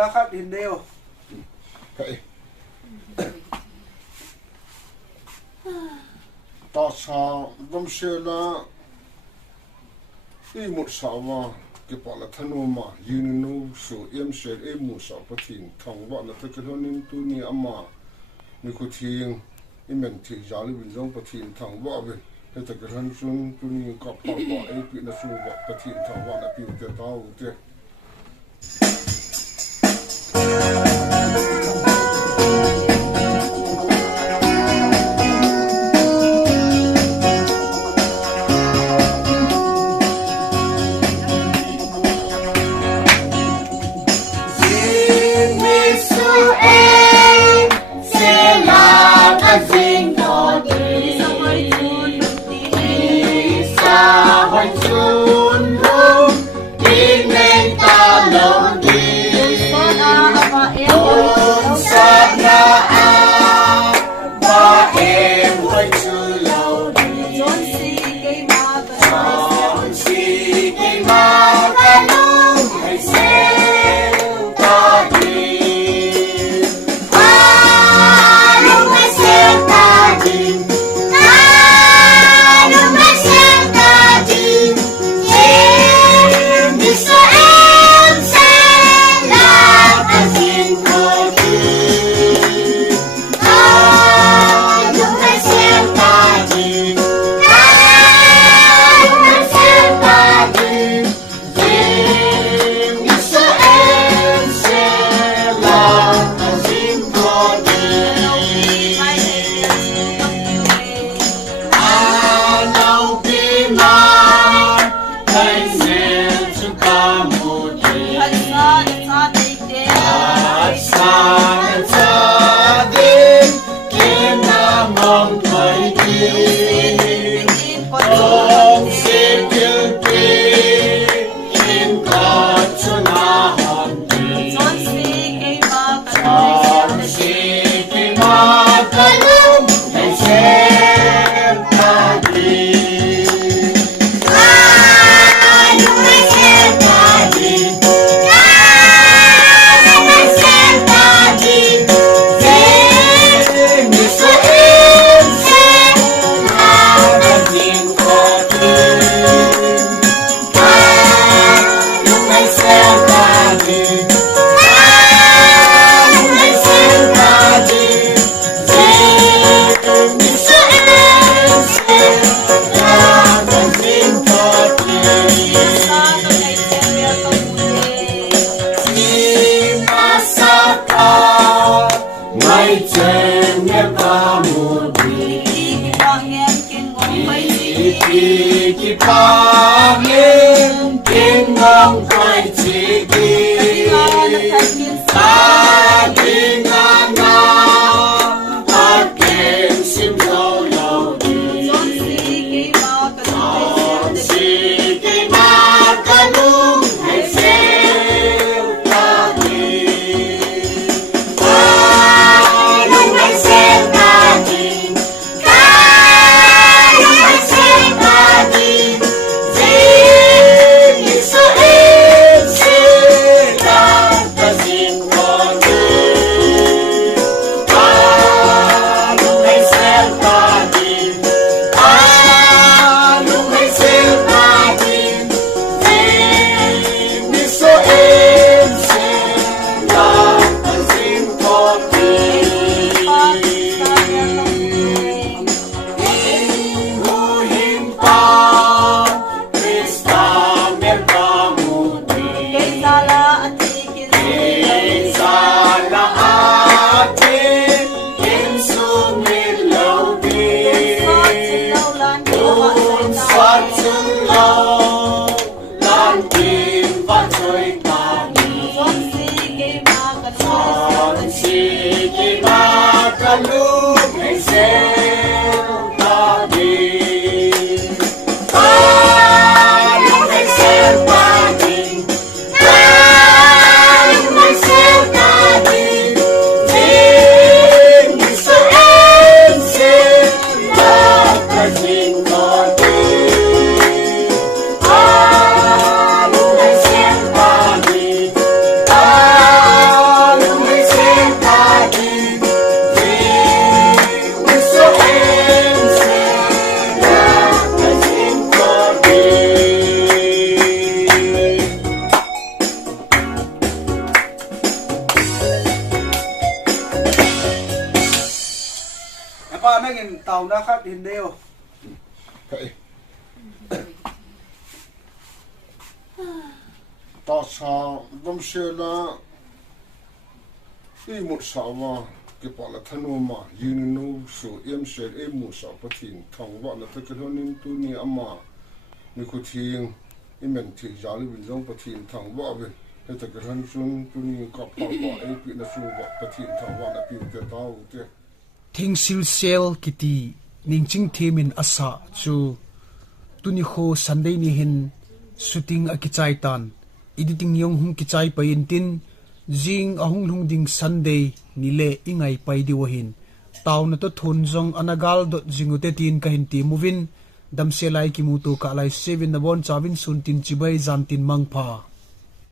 นะครับอินเดียต่อชาบัมเชล่าอีมุดสาวาเก็บปลาธนูมายืนนูสู่เอ็มเชลเอ็มมุสาวปะทินทองว่าละตะเกียบนินตุนีอามามีคุทีงอีเมนที่จารีวินจงปะทินทองว่าเวให้ตะเกียบจุนตุนีกับปลาปลาเอปินาสูว่าปะทินทองว่าละพิวเตตาอุเตKajingthoteng ki pangin kinong kai chi ki Kajingana akin sim yo yo di si ki ma kanung hai se ta di kanung hai se ta di kanung hai se ta di Jing Niso Emsela Kajingthoteng kanung hai se ta di kanung hai se ta di Jing Niso Emsela Kajingthoteng Ihuhin pa Krista merkamuti Emsela atin Emsumilaw din Sat sulaw Lantin patoy kami Sige makalung ay sentadi Kalung ay sentadi Kalung ay sentadi Jing Niso Emsela Kajingthoteng Kalung ay sentadi Kalung ay sentadi Jing Niso Emsela Kajingthoteng Apa nangin tàu na khác hin đeo Vậy ta sao đâm xe là đi một sao mà cái bảo là thân mà yên nu số em sẽ em một sao bắt thìn thằng vợ là thực hiện nên tu ni amma mình có thiền em mình thì giáo lý bình thường bắt thìn thằng vợ về để thực hiện xuống tu ni cặp bảo vợ em bị là xuống vợ bắt thìn thằng vợ là bị cái tao thế thing sil sel kiti ning ching themin asa chu tuni kho sunday ni hin shooting a kichai tan editing yong hung kichai pain tin jing ahung lung ding sunday ni le ingai pai di wahin tauna to thun jong anagal dot jingute tin ka hin ti movin damselai ki mutu ka lai 7 na bon chawin sun tin chibai zan tin mangpha